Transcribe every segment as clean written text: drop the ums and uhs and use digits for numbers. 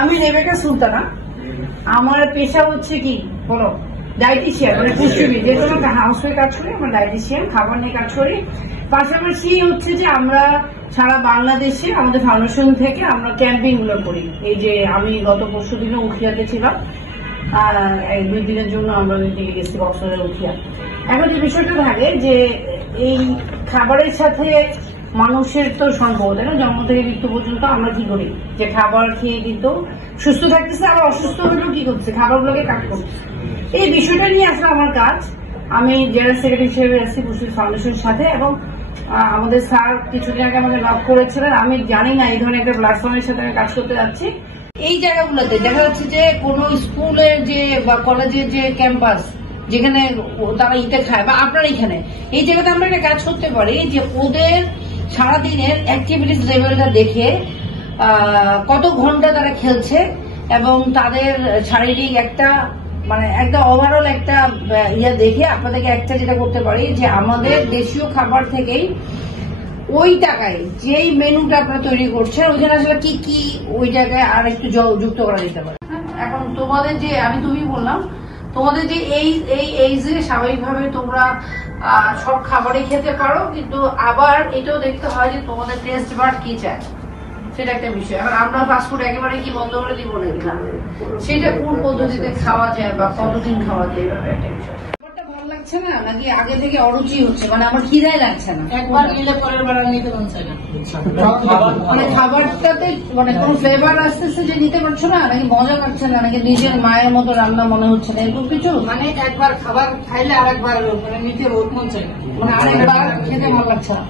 আমি রেবেকা সুলতানা। আমার পেশা হচ্ছে কি বলো, ডায়েটিশিয়ান, মানে পুষ্টিবিদ। যেহেতু আমরা হাউসে কাজ করি, আমরা ডায়েটিশিয়ান, খাবার নিয়ে কাজ করি। পাশাপাশি হচ্ছে যে আমরা সারা বাংলাদেশে আমাদের ফাউন্ডেশন থেকে আমরা ক্যাম্পিং গুলো করি। এই যে আমি গত পরশু দিনে উখিয়াতে ছিলাম, 2 দিনের জন্য আমরা ওই দিকে গেছি, কক্সবাজার উখিয়া। এখন যে বিষয়টা থাকে যে এই খাবারের সাথে মানুষের তো সম্পর্ক, তাই না? জন্ম থেকে মৃত্যু পর্যন্ত আমরা কি করি, যে খাবার খেয়ে কিন্তু সুস্থ থাকতেছে, আবার অসুস্থ হলেও কি করছে, খাবারগুলোকে কাট করছে। এই বিষয়টা নিয়ে আসলে আমার কাজ। আমি জেনারেল সেক্রেটারি হিসেবে আছি পুষ্টি ফাউন্ডেশনের সাথে, এবং আমাদের স্যার কিছুদিন আগে আমাদের লক করেছিলেন। আমি জানি না এই ধরনের একটা প্ল্যাটফর্মের সাথে আমি কাজ করতে যাচ্ছি। এই জায়গাগুলোতে দেখা যাচ্ছে যে কোনো স্কুলের যে বা কলেজের যে ক্যাম্পাস, যেখানে তারা ইটা খায়, বা আপনার এখানে এই জায়গাতে আমরা একটা কাজ করতে পারি যে ওদের সারাদিনের অ্যাক্টিভিটিস লেভেলটা দেখে কত ঘন্টা তারা খেলছে, এবং তাদের শারীরিক একটা মানে একটা ওভারঅল একটা ইয়ে দেখে আপনাদেরকে একটা যেটা করতে পারি যে আমাদের দেশীয় খাবার থেকেই ওই টাকায় যেই মেনুটা আপনারা তৈরি করছেন ওইখানে আসলে কি কি ওই জায়গায় আর একটু যুক্ত করা যেতে পারে। এখন তোমাদের যে তুমি বললাম তোমাদের যে এই এইজে স্বাভাবিকভাবে তোমরা সব খাবারই খেতে পারো, কিন্তু আবার এটাও দেখতে হয় যে তোমাদের টেস্ট বাড কি চায়, সেটা একটা বিষয়। এখন আমরা ফাস্টফুড একেবারে কি বন্ধ করে দিব না, সেটা কোন পদ্ধতিতে খাওয়া যায় বা কতদিন খাওয়া যায়, একটা বিষয়। ভালো লাগছে না নাকি আগে থেকে অরুচি হচ্ছে, মানে আমার খিদাই লাগছে না, একবার নিলে পরের বার নিতে মন চায় না, মানে খাবারটাতে মানে কোন ফ্লেভার আসতেছে যে নিতে পারছো না, নাকি মজা পাচ্ছে না, নাকি নিজের মায়ের মতো রান্না মনে হচ্ছে না, এরকম কিছু? মানে একবার খাবার খাইলে আরেকবার মানে নিতে মন চায় না, মানে আরেকবার খেতে ভালো লাগছে না,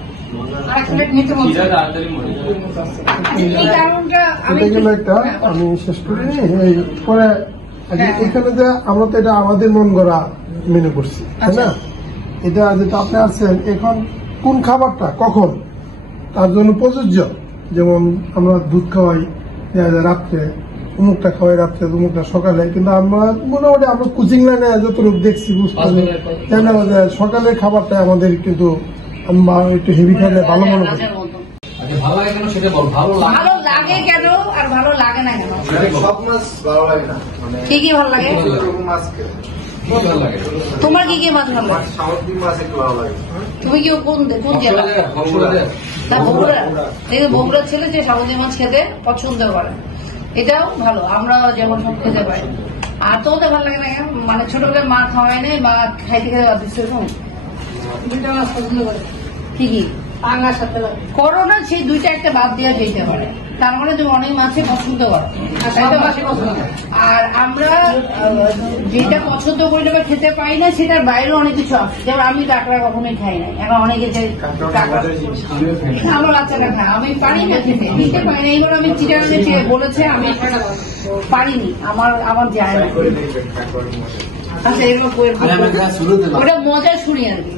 আমি শেষ করি পরে। এখানে যে আমরা তো এটা আমাদের মন গড়া মেনু করছি, তাই না? এটা যেটা আপনি আছেন এখন কোন খাবারটা কখন তার জন্য প্রযোজ্য, যেমন আমরা দুধ খাওয়াই রাত্রে, অমুকটা খাওয়াই রাত্রে, অমুকটা সকালে, কিন্তু আমরা মোটামুটি আমরা কোচিং লাইনে যতটুকু দেখছি বুঝতে সকালের খাবারটা আমাদের কিন্তু একটু হেভি খাইলে ভালো মনে হয়। ভালো লাগে কেন সেটা বল। ভালো লাগে কেন আর ভালো লাগে না কেন? সব মাছ ভালো লাগে না, কি কি ভালো লাগে? মাছ তোমার কি কি মাছ ভালো লাগে? সামুদ্রিক মাছ একটু ভালো লাগে। তুমি কি কোন জেলা? বগুড়ার ছেলে যে সামুদ্রিক মাছ খেতে পছন্দ করে, এটাও ভালো, আমরা যেমন সব খেতে পারি। আর তোমাদের ভালো লাগে না কেন? মানে ছোটবেলায় মা খাওয়াই নাই, মা খাইতে খেতে পারতেছে, এরকম দুইটা মাছ পছন্দ করে। কি কি করোনা সেই দুইটা একটা বাদ দেওয়া যেতে পারে, তার মানে তুমি অনেক মাছে পছন্দ করো, আর আমরা যেটা পছন্দ করি না বা খেতে পাই না সেটার বাইরেও অনেক কিছু আছে। যেমন আমি কাঁকড়া কখনোই খাই না, এখন অনেকে যে আমার বাচ্চারা খায়, আমি পারি না খেতে, নিতে পারি না। এইবার আমি চিটাগাঙে বলেছে, আমি পারিনি, আমার যায় না। আচ্ছা, এগুলো ওটা মজা শুনি আর কি।